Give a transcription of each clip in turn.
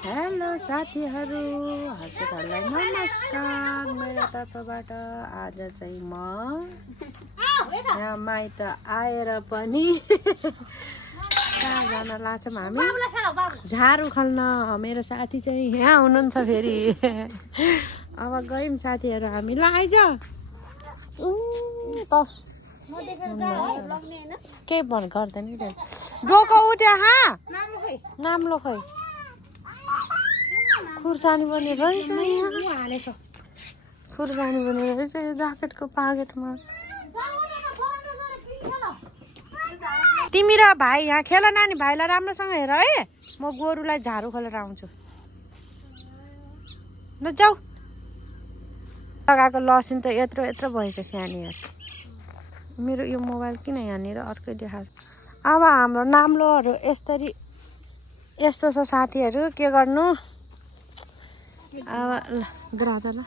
Hello साथीहरू, हजुरहरूलाई नमस्कार। मेरो तर्फबाट आज चाहिँ म यहाँ माइत आएर पनि कहाँ जान लाग्छौँ हामी झार उखाल्न। मेरो साथी चाहिँ यहाँ हुनुहुन्छ फेरि। अब गयौँ साथीहरू हामी। ल आइज केही भन गर्दैन डोको उठ्यो नाम लो खै खुर्सानी बने रहेछ खुर्सानी बने रहेछ यो ज्याकेटको पाकेटमा। तिमी र भाइ यहाँ खेल नानी, भाइलाई राम्रोसँग हेर है। म गोरुलाई झाडु खोलेर आउँछु। ल जाऊ। लगाएको लसुन त यत्रो यत्रो भएछ सानीहरू। मेरो यो मोबाइल किन यहाँनिर अर्कै देखाएको। अब हाम्रो नाम्लोहरू यस्तो छ साथीहरू, के गर्नु। अब ल ल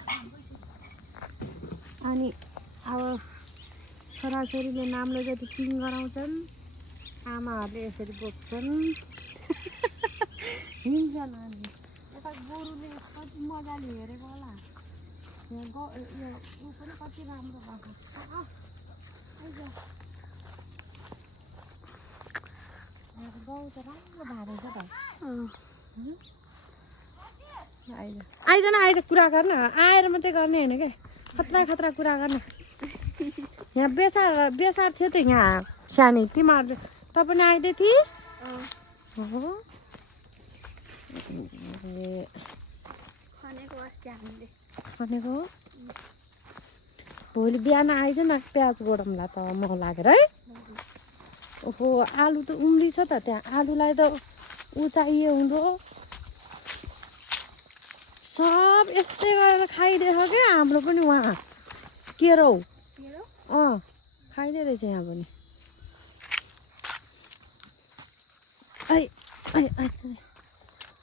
अनि अब छोराछोरीले नाम्लो जति पिङ गराउँछन्, आमाहरूले यसरी बोक्छन्। हिँड्छ नानी। यता गोरुले कति मजाले हेरेको होला। यहाँ यो ऊ पनि कति राम्रो भएको। गाउँ त राम्रो भएको छ त। आइज कुरा गर्न। आएर मात्रै गर्ने होइन क्या, खतरा कुरा गर्न। यहाँ बेसार थियो त यहाँ सानी। तिमीहरू त पनि आइदिए थिइस्। खनेको भोलि बिहान आइज न, प्याज गोडौँला त म लागेर है। ओहो आलु त उम्री छ त त्यहाँ। आलुलाई त ऊ चाहियो हुँदो। सब यस्तै गरेर खाइदिएछ क्या हाम्रो पनि उहाँ। केरो खाइदिए रहेछ यहाँ पनि।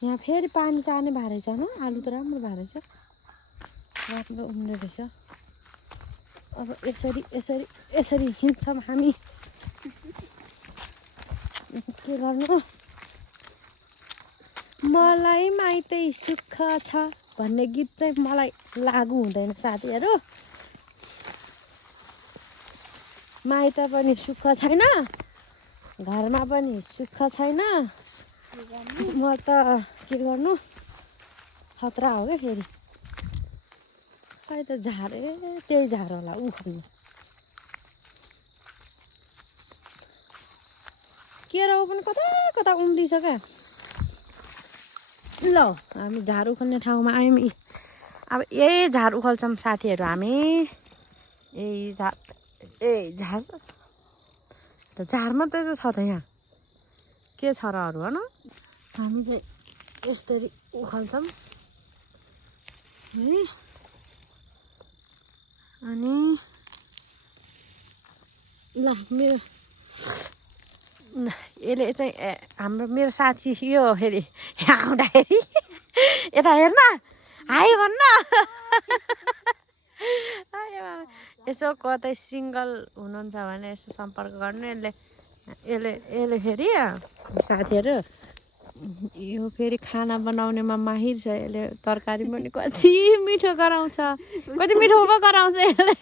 यहाँ फेरि पानी चार्ने भए रहेछ न। आलु त राम्रो भए रहेछ, राम्रो उम्रे रहेछ। अब यसरी हिँड्छौँ हामी। के गर्नु। मलाई माइतै सुख छ भन्ने गीत चाहिँ मलाई लागु हुँदैन साथीहरू। माइत पनि सुख छैन, घरमा पनि सुख छैन। म त के गर्नु, खतरा हो क्या फेरि। खै त झारे त्यही झार होला उखाल्नु। केरो पनि कता उम्रिछ क्या। ल हामी झार उखाल्ने ठाउँमा आयौँ। अब यही झार उखाल्छौँ साथीहरू हामी। यही झार त झार मात्रै त छ त यहाँ। के छ र अरू होइन। हामी चाहिँ यसरी उखाल्छौँ है। अनि ल मेरो यसले चाहिँ मेरो साथी यो फेरि यहाँ आउँदाखेरि यता हेर्न हाई भन्न। यसो कतै सिङ्गल हुनुहुन्छ भने यसो सम्पर्क गर्नु। यसले फेरि साथीहरू यो फेरि खाना बनाउनेमा माहिर छ। यसले तरकारी पनि कति मिठो गराउँछ, कति मिठो पो गराउँछ यसले।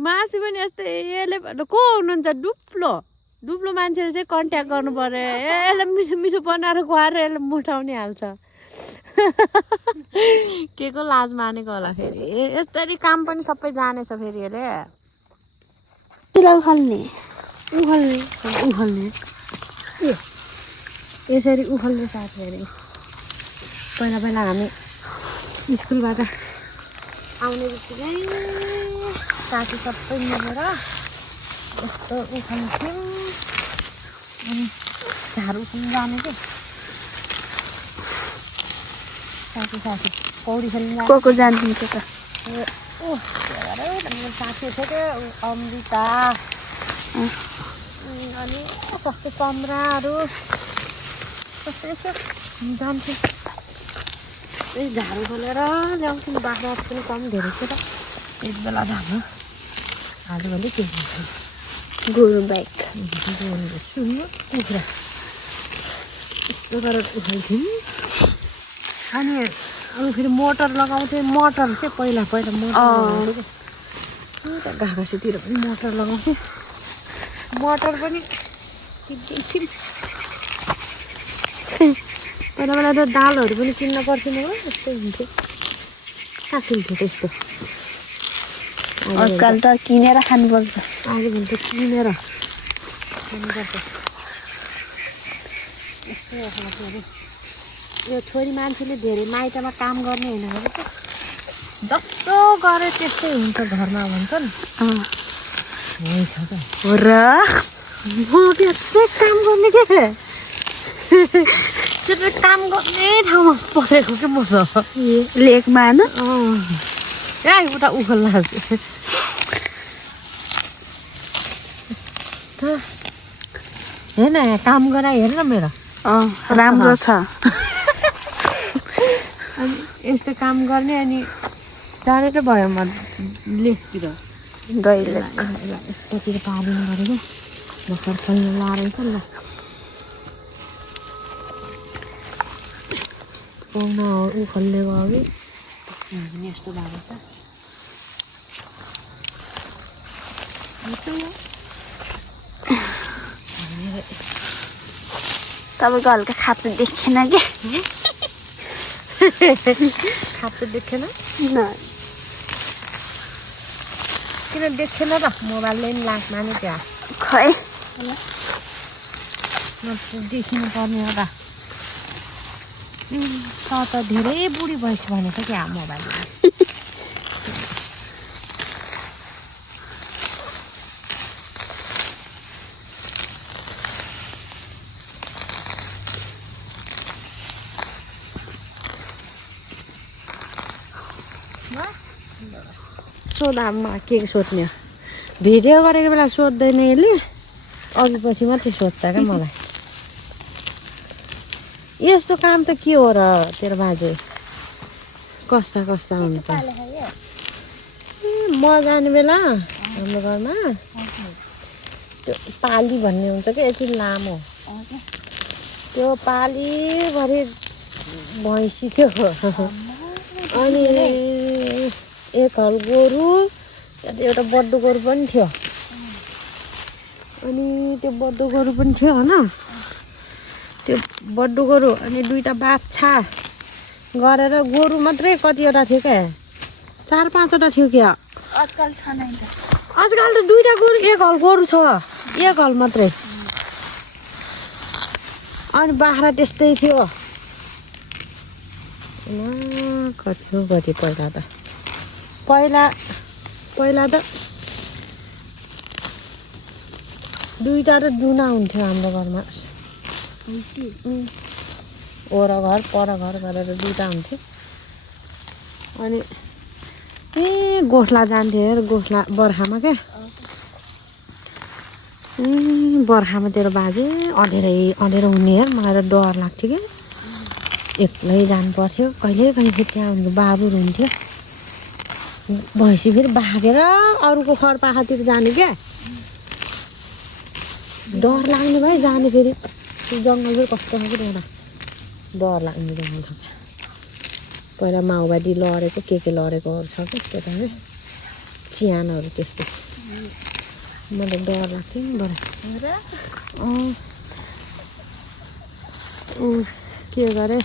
मासु पनि यस्तै। यसले को हुनुहुन्छ डुप्लो मान्छेले चाहिँ कन्ट्याक्ट गर्नु पर्यो। यसलाई मिठो बनाएर खुवाएर यसले मोटाउने हाल्छ। के को लाज मानेको होला फेरि। यसरी काम पनि सबै जानेछ फेरि यसले। उखाल्ने यसरी उखाल्ने साथीहरू। पहिला हामी स्कुलबाट आउने बित्तिकै साथी सबै मिलेर यस्तो उखाल्थ्यौँ। अनि झार उखाल्नु जाने कि साथी पौडी खेल्नु को जान्थ्यो त। मेरो साथी थियो क्या अमृता, अनि सस्तो चन्द्राहरू यस्तो जान्थ्यो। त्यही झाडु खोलेर ल्याउँथ्यौँ। बाख्रा पनि कम धेरै थियो त यति बेला झाडु। आजभोलि के हुन्छ गोरु बाइक सुन्नु कुखुरा यस्तो गरेर उखाल्थ्यौँ अनि फेरि मोटर लगाउँथेँ मोटर चाहिँ पहिला मोटर लगाउँथेँ क्या घाँसीतिर पनि मोटर लगाउँथेँ मोटर पनि किन्थ्यौँ पहिला त दालहरू पनि किन्न पर्थेन हो यस्तो हुन्थ्यो साकिन्थ्यो त्यस्तो आजकल त किनेर खानुपर्छ अहिले भने त किनेर खानुपर्छ यस्तो अरे यो छोरी मान्छेले धेरै माइतमा काम गर्ने होइन भने त जस्तो गरे त्यस्तै हुन्छ घरमा भन्छ नि हुन्छ त हो र म त्यस्तै काम गर्ने के त्यो काम गर्ने ठाउँमा परेको के म त लेकमा न ए उता उखल लाग्छ हेर्न काम गरा हेर न मेरो राम्रो छ अनि यस्तो काम गर्ने अनि जाने त भयो म लेकतिर गइले यतातिर पारिनु गरेको भर्खर फल्नु लाएर ल पाउन उखलले गयो कि यस्तो भएको छ तपाईँको हल्का खाप्चो देखेन कि खाप्चो देखेन न किन देखेन र मोबाइलले पनि लाग्मा नि त्यहाँ खै देखिनु पर्ने हो त धेरै बुढी भइस भनेछ क्या मोबाइलमा सोधामा के सोध्ने हो भिडियो गरेको बेला सोध्दैन यसले अघि पछि मात्रै सोध्छ क्या मलाई यस्तो काम त के हो र तेरो बाजे कस्ता हुन्छ म जाने बेला हाम्रो घरमा त्यो पाली भन्ने हुन्छ क्या यति लामो त्यो पालीभरि भैँसी थियो अनि एक हल गोरु एउटा बड्डो गोरु पनि थियो अनि त्यो बड्डो गोरु पनि थियो होइन त्यो बड्डो गोरु अनि दुईवटा बाछा गरेर गोरु मात्रै कतिवटा थियो क्या 4-5वटा थियो क्या आजकल छ नै त आजकल त दुईवटा गोरु एक हल गोरु छ एक हल मात्रै अनि बाख्रा त्यस्तै थियो कति हो कति पहिला त दुईवटा त दुना हुन्थ्यो हाम्रो घरमा ओर घर पर घर गरेर दुईवटा हुन्थ्यो अनि गोठला जान्थ्यो अरे गोठला बर्खामा क्या बर्खामा तेरो बाजे अँधेरो हुने यार मलाई त डर लाग्थ्यो क्या एक्लै जानु पर्थ्यो कहिले त्यहाँ हुन्थ्यो बाबु हुन्थ्यो भैँसी फेरि बाँकेर अरूको खरपाखातिर जाने क्या डर लाग्ने भयो जाने फेरि त्यो जङ्गल फेरि कस्तो खालको एउटा डर लाग्ने जङ्गल छ क्या पहिला माओवादी लडेको के लडेकोहरू छ क्या त्यता है चिहानहरू त्यस्तो मलाई डर लाग्थ्यो नि बडा के गरे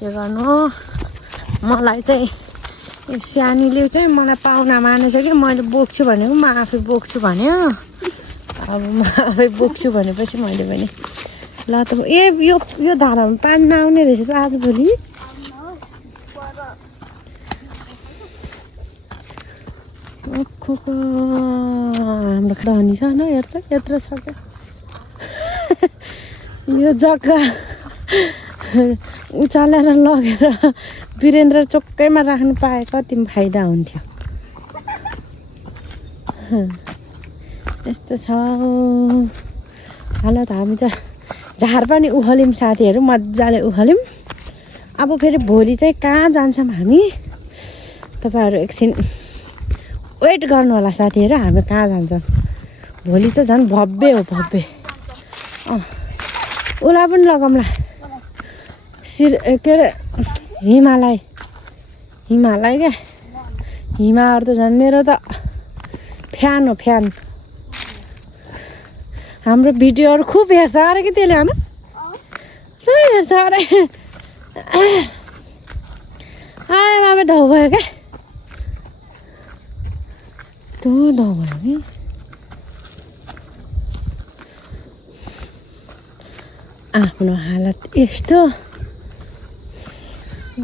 के गर्नु मलाई चाहिँ सानीले चाहिँ मलाई पाहुना मानेछ कि मैले बोक्छु भनेको म आफै बोक्छु भन्यो अब म आफै बोक्छु भनेपछि मैले भने ल त यो धारामा पानी नआउने रहेछ त आजभोलि हाम्रो खनी छ न यत्रो छ क्या यो जग्गा उचालेर लगेर वीरेन्द्र चोकैमा राख्नु पाए कति फाइदा हुन्थ्यो यस्तो छ हाल त हामी त झार पनि उखल्यौँ साथीहरू मजाले उखल्यौँ अब फेरि भोलि चाहिँ कहाँ जान्छौँ हामी तपाईँहरू एकछिन वेट गर्नु होला साथीहरू हामी कहाँ जान्छौँ भोलि त झन् भव्य हो भव्य। उसलाई पनि लगाउँला के अरे हिमालय क्या हिमाहरू त झन् मेरो त फ्यान हो फ्यान। हाम्रो भिडियोहरू खुब हेर्छ अरे कि त्यसले होइन पुरै हेर्छ अरे। आमा ढाउ भयो क्या त्यो ढाउ भयो कि आफ्नो हालत यस्तो।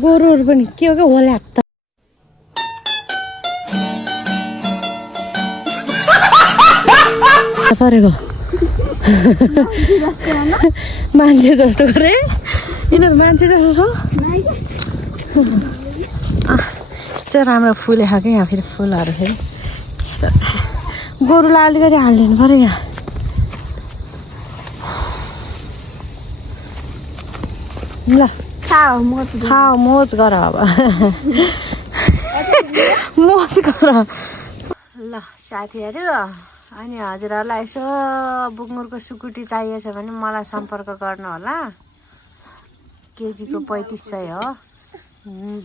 गोरुहरू पनि के हो क्या होला त परेको मान्छे जस्तो गरे यिनीहरू मान्छे जस्तो छ। यस्तो राम्रो फुलेको क्या यहाँ फेरि फुलहरू फेरि गोरुलाई अलिकति हालिदिनु पऱ्यो यहाँ। ल खाऊ मोज गर अब मोज गर। ल साथीहरू अनि हजुरहरूलाई यसो बुङ्गुरको सुकुटी चाहिएछ भने मलाई सम्पर्क गर्नु होला। केजीको 3500 हो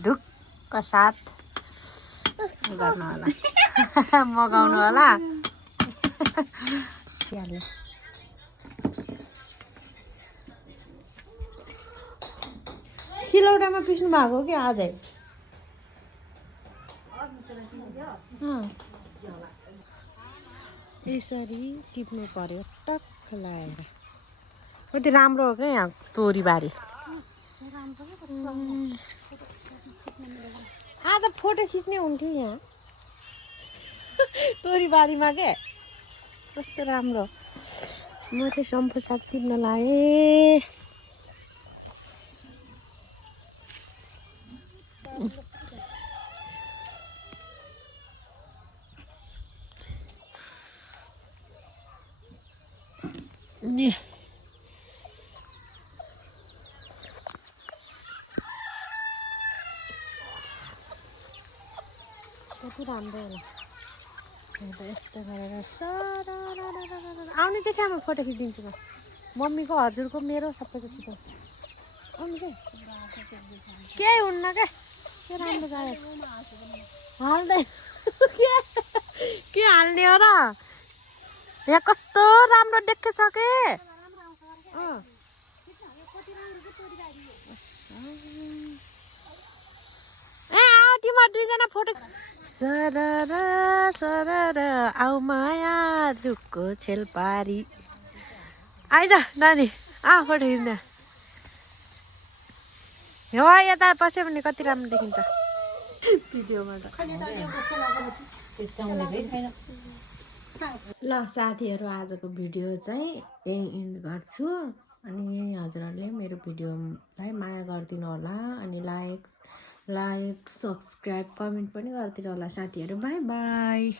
ढुक्क साथ गर्नु होला मगाउनु होला। सिलौटामा पिस्नु भएको हो कि आजै यसरी टिप्नु पर्यो टक्क लगाएर। कति राम्रो हो क्या यहाँ तोरीबारी। आज फोटो खिच्ने हुन्थ्यो यहाँ तोरीबारीमा के कस्तो राम्रो। म चाहिँ सम्फू साग टिप्न लागेँ। कति राम्रो होला यस्तो गरेर आउने चाहिँ ठाउँमा फोटो खिचिदिन्छु म। मम्मीको हजुरको मेरो सबैको खिचाउ आउनु के केही हुन्न क्या के राम्रो गयो हाल्दै के हाल्ने हो र यहाँ कस्तो राम्रो देखेछ के। तिमीहरू दुईजना फोटो सरर सरर आऊ माया रुखको छेल पारी आइज नानी फोटो खिच्न हो यता बस्यो भने कति राम्रो देखिन्छ भिडियोमा त। ल साथीहरू आजको भिडियो चाहिँ यही एन्ड गर्छु। अनि हजुरहरूले मेरो भिडियोलाई माया गरिदिनु होला अनि लाइक सब्सक्राइब कमेन्ट पनि गरिदिनु होला साथीहरू। By by.